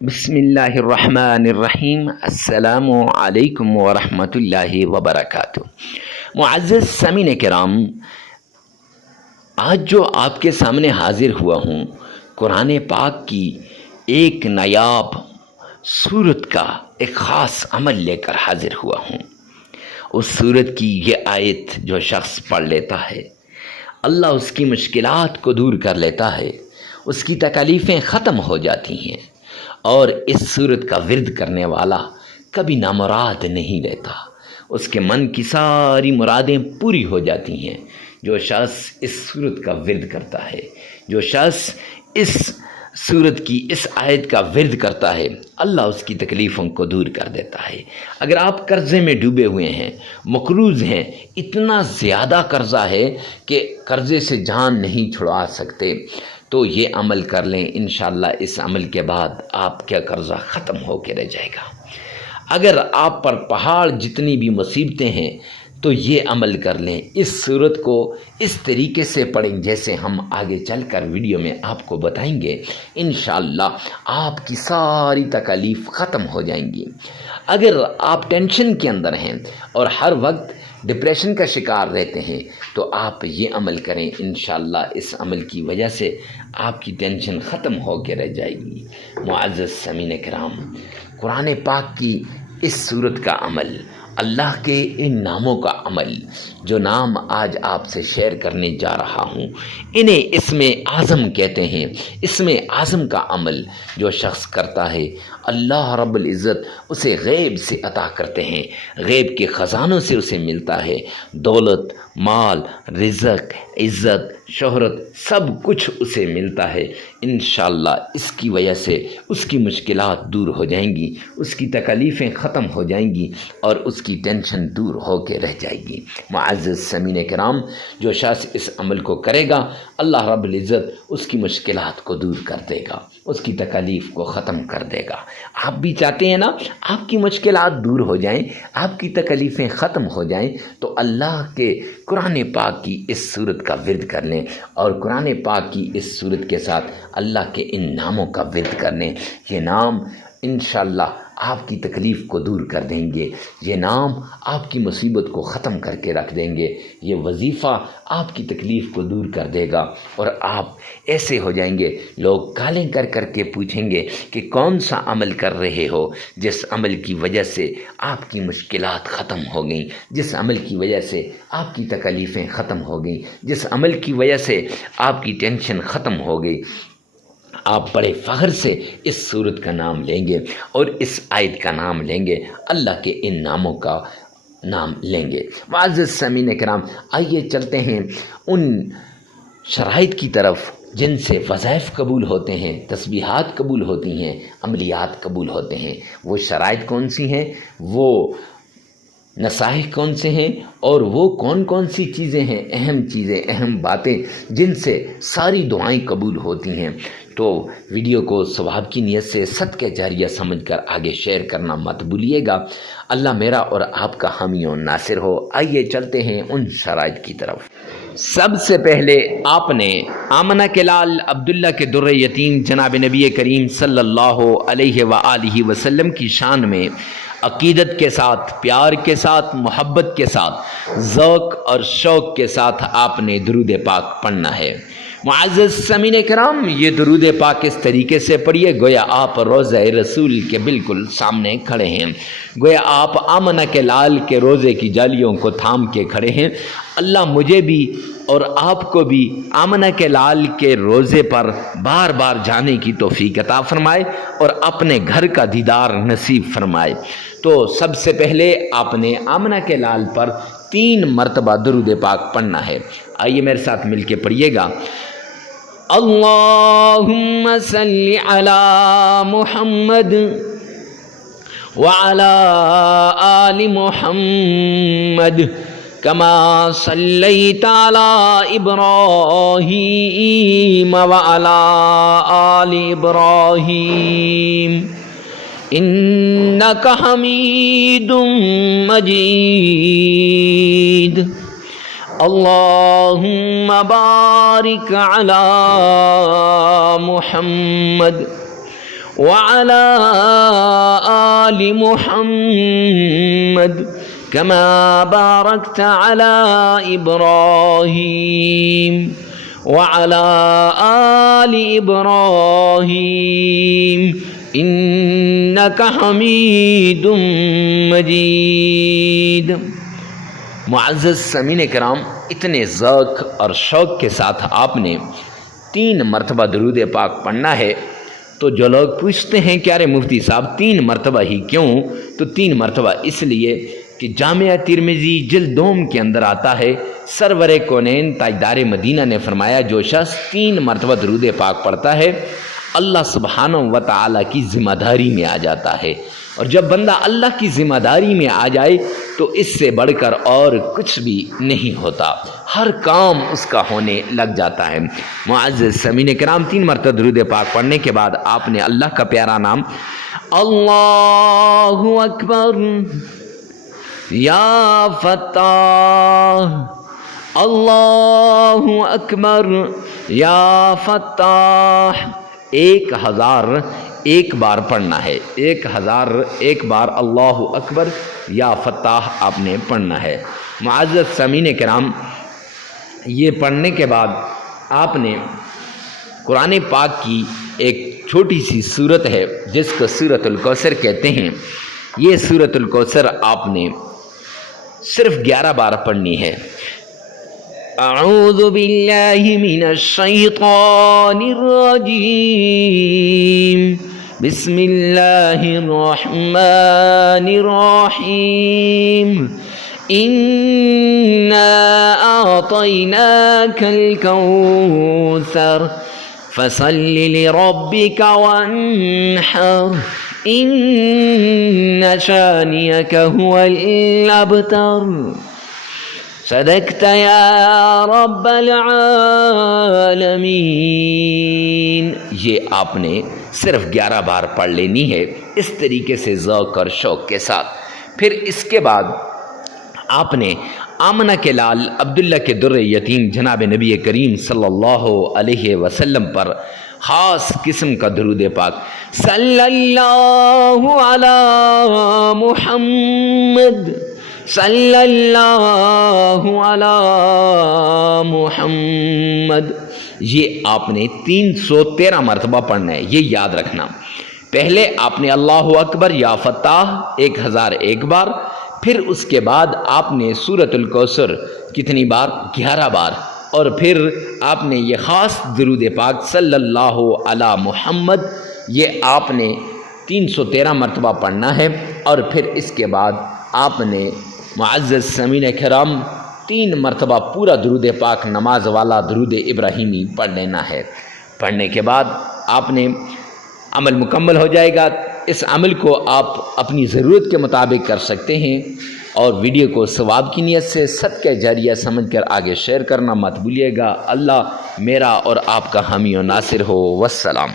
بسم اللہ الرحمن الرحیم۔ السلام علیکم ورحمۃ اللہ وبرکاتہ۔ معزز سامعین کرام، آج جو آپ کے سامنے حاضر ہوا ہوں، قرآن پاک کی ایک نایاب سورت کا ایک خاص عمل لے کر حاضر ہوا ہوں۔ اس سورت کی یہ آیت جو شخص پڑھ لیتا ہے، اللہ اس کی مشکلات کو دور کر لیتا ہے، اس کی تکالیفیں ختم ہو جاتی ہیں، اور اس سورت کا ورد کرنے والا کبھی نامراد نہیں رہتا، اس کے من کی ساری مرادیں پوری ہو جاتی ہیں۔ جو شخص اس سورت کا ورد کرتا ہے، جو شخص اس سورت کی اس آیت کا ورد کرتا ہے، اللہ اس کی تکلیفوں کو دور کر دیتا ہے۔ اگر آپ قرضے میں ڈوبے ہوئے ہیں، مقروض ہیں، اتنا زیادہ قرضہ ہے کہ قرضے سے جان نہیں چھڑا سکتے، تو یہ عمل کر لیں، انشاءاللہ اس عمل کے بعد آپ کا قرضہ ختم ہو کے رہ جائے گا۔ اگر آپ پر پہاڑ جتنی بھی مصیبتیں ہیں تو یہ عمل کر لیں، اس صورت کو اس طریقے سے پڑھیں جیسے ہم آگے چل کر ویڈیو میں آپ کو بتائیں گے، انشاءاللہ آپ کی ساری تکالیف ختم ہو جائیں گی۔ اگر آپ ٹینشن کے اندر ہیں اور ہر وقت ڈپریشن کا شکار رہتے ہیں تو آپ یہ عمل کریں، انشاءاللہ اس عمل کی وجہ سے آپ کی ٹینشن ختم ہو کے رہ جائے گی۔ معزز سامعین کرام، قرآن پاک کی اس سورت کا عمل، اللہ کے ان ناموں کا عمل، جو نام آج آپ سے شیئر کرنے جا رہا ہوں، انہیں اسم اعظم کہتے ہیں۔ اسم اعظم کا عمل جو شخص کرتا ہے، اللہ رب العزت اسے غیب سے عطا کرتے ہیں، غیب کے خزانوں سے اسے ملتا ہے، دولت، مال، رزق، عزت، شہرت، سب کچھ اسے ملتا ہے۔ انشاءاللہ اس کی وجہ سے اس کی مشکلات دور ہو جائیں گی، اس کی تکالیفیں ختم ہو جائیں گی، اور اس کی ٹینشن دور ہو کے رہ جائے گی۔ معزز سامعین کرام، جو شخص اس عمل کو کرے گا، اللہ رب العزت اس کی مشکلات کو دور کر دے گا، اس کی تکالیف کو ختم کر دے گا۔ آپ بھی چاہتے ہیں نا آپ کی مشکلات دور ہو جائیں، آپ کی تکالیفیں ختم ہو جائیں، تو اللہ کے قرآن پاک کی اس سورت کا ورد کر لیں، اور قرآن پاک کی اس سورت کے ساتھ اللہ کے ان ناموں کا ورد کر لیں۔ یہ نام انشاءاللہ آپ کی تکلیف کو دور کر دیں گے، یہ نام آپ کی مصیبت کو ختم کر کے رکھ دیں گے، یہ وظیفہ آپ کی تکلیف کو دور کر دے گا، اور آپ ایسے ہو جائیں گے، لوگ کالیں کر کر کے پوچھیں گے کہ کون سا عمل کر رہے ہو جس عمل کی وجہ سے آپ کی مشکلات ختم ہو گئیں، جس عمل کی وجہ سے آپ کی تکالیفیں ختم ہو گئیں، جس عمل کی وجہ سے آپ کی ٹینشن ختم ہو گئی۔ آپ بڑے فخر سے اس سورت کا نام لیں گے اور اس آیت کا نام لیں گے، اللہ کے ان ناموں کا نام لیں گے۔ معزز سامعین کرام، آئیے چلتے ہیں ان شرائط کی طرف جن سے وظائف قبول ہوتے ہیں، تسبیحات قبول ہوتی ہیں، عملیات قبول ہوتے ہیں۔ وہ شرائط کون سی ہیں، وہ نصائح کون سے ہیں، اور وہ کون کون سی چیزیں ہیں، اہم چیزیں، اہم باتیں جن سے ساری دعائیں قبول ہوتی ہیں۔ تو ویڈیو کو ثواب کی نیت سے صدقہ جاریہ سمجھ کر آگے شیئر کرنا مت بھولیے گا۔ اللہ میرا اور آپ کا حامی و ناصر ہو۔ آئیے چلتے ہیں ان شرائط کی طرف۔ سب سے پہلے آپ نے آمنہ کے لال عبداللہ کے در یتیم جناب نبی کریم صلی اللہ علیہ وآلہ وسلم کی شان میں عقیدت کے ساتھ، پیار کے ساتھ، محبت کے ساتھ، ذوق اور شوق کے ساتھ آپ نے درود پاک پڑھنا ہے۔ معزز سامعین کرام، یہ درود پاک اس طریقے سے پڑھیے گویا آپ روضہ رسول کے بالکل سامنے کھڑے ہیں، گویا آپ آمنہ کے لال کے روزے کی جالیوں کو تھام کے کھڑے ہیں۔ اللہ مجھے بھی اور آپ کو بھی آمنہ کے لال کے روزے پر بار بار جانے کی توفیق عطا فرمائے اور اپنے گھر کا دیدار نصیب فرمائے۔ تو سب سے پہلے آپ نے آمنہ کے لال پر 3 مرتبہ درود پاک پڑھنا ہے۔ آئیے میرے ساتھ مل کے پڑھیے گا۔ اللہم صلی علی محمد وعلی آل محمد کما صلیت علی ابراہیم وعلی آل ابراہیم انک حمید مجید۔ اللہم بارک علی محمد وعلى آل محمد كما باركت على إبراهيم وعلى آل إبراهيم إنك حميد مجيد۔ معزز سامعین کرام، اتنے ذوق اور شوق کے ساتھ آپ نے 3 مرتبہ درود پاک پڑھنا ہے۔ تو جو لوگ پوچھتے ہیں کہ ارے مفتی صاحب 3 مرتبہ ہی کیوں؟ تو 3 مرتبہ اس لیے کہ جامعہ ترمذی جلد 2 کے اندر آتا ہے، سرور کونین تاجدار مدینہ نے فرمایا جو شخص 3 مرتبہ درود پاک پڑھتا ہے اللہ سبحانہ و تعالیٰ کی ذمہ داری میں آ جاتا ہے، اور جب بندہ اللہ کی ذمہ داری میں آ جائے تو اس سے بڑھ کر اور کچھ بھی نہیں ہوتا، ہر کام اس کا ہونے لگ جاتا ہے۔ معزز سامعین کرام، 3 مرتبہ درود پاک پڑھنے کے بعد آپ نے اللہ کا پیارا نام اللہ اکبر یا فتاح، اللہ اکبر یا فتاح 1001 بار پڑھنا ہے۔ 1001 بار اللہ اکبر یا فتاح آپ نے پڑھنا ہے۔ معزز سامعین کرام، یہ پڑھنے کے بعد آپ نے قرآن پاک کی ایک چھوٹی سی سورت ہے جس کو سورۃ الکوثر کہتے ہیں، یہ سورۃ الکوثر آپ نے صرف 11 بار پڑھنی ہے۔ اعوذ باللہ من الشیطان الرجیم، بسم اللہ الرحمن الرحیم، انا اعطیناک الکوثر فصل لربک وانحر ان شانئک هو الابتر۔ صدقت یا رب العالمین۔ یہ آپ نے صرف 11 بار پڑھ لینی ہے اس طریقے سے ذوق اور شوق کے ساتھ۔ پھر اس کے بعد آپ نے آمنہ کے لال عبداللہ کے در یتیم جناب نبی کریم صلی اللہ علیہ وسلم پر خاص قسم کا درود پاک، صلی اللہ علی محمد صلی اللہ علی محمد، یہ آپ نے 313 مرتبہ پڑھنا ہے، یہ یاد رکھنا۔ پہلے آپ نے اللہ اکبر یا فتاح 1001 بار، پھر اس کے بعد آپ نے سورۃ الکوثر کتنی بار؟ 11 بار، اور پھر آپ نے یہ خاص درود پاک صلی اللہ علی محمد، یہ آپ نے 313 مرتبہ پڑھنا ہے، اور پھر اس کے بعد آپ نے معزز سامعین کرام 3 مرتبہ پورا درود پاک نماز والا درود ابراہیمی پڑھ لینا ہے۔ پڑھنے کے بعد آپ نے عمل مکمل ہو جائے گا۔ اس عمل کو آپ اپنی ضرورت کے مطابق کر سکتے ہیں، اور ویڈیو کو ثواب کی نیت سے صدقہ جاریہ سمجھ کر آگے شیئر کرنا مت بھولیے گا۔ اللہ میرا اور آپ کا حامی و ناصر ہو۔ والسلام۔